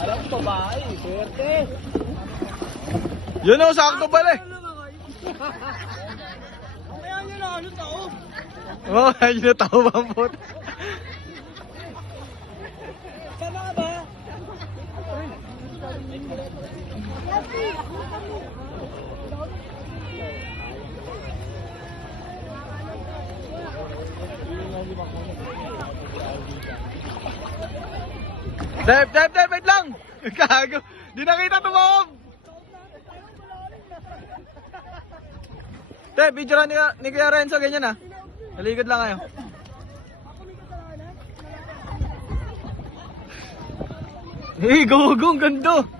Alam ko ba? Swerte. Yun o, sakto pala eh. Kaya nyo na ano tao? Oo, ayun na tao ba ang puto. Sama ka ba? Dep, wait lang! Gago! Di nakita tumawag! Dep, video lang ni Kuya Renzo, ganyan ah. Naligod lang kayo. Hey, go, ang ganda!